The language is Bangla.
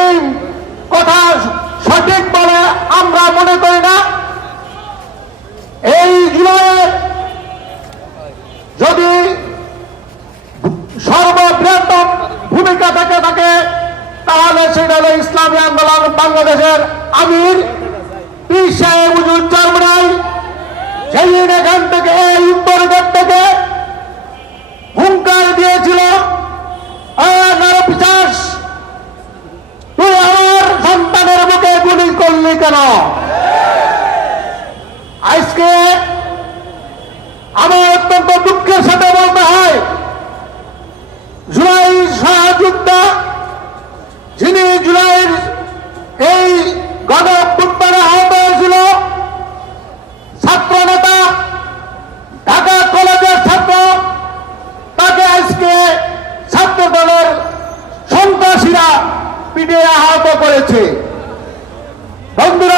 এই কথা সঠিক বলে আমরা মনে করি না। এই জুলাইয়ের যদি সর্ববৃহত্তম ভূমিকা থেকে থাকে তাহলে সেটা হলো ইসলামী আন্দোলন বাংলাদেশের আমির পীর সাহেব হুজুর চরমনাই। সেদিন এখান থেকে এই উত্তর গেট থেকে হুঙ্কার দিয়েছিল, নরপিশাচ তুই আমার সন্তানের বুকে গুলি করলি কেন? আজকে আমার অত্যন্ত দুঃখের সাথে বলতে হয়, জুলাই সহযোদ্ধা যিনি জুলাইয়ের এই গণ অভ্যুত্থানে আহত হয়েছিল, ছাত্র নেতা, ঢাকা কলেজের ছাত্র, তাকে আজকে ছাত্র দলের সন্ত্রাসীরা পিটিয়ে আহত করেছে। বন্ধুরা,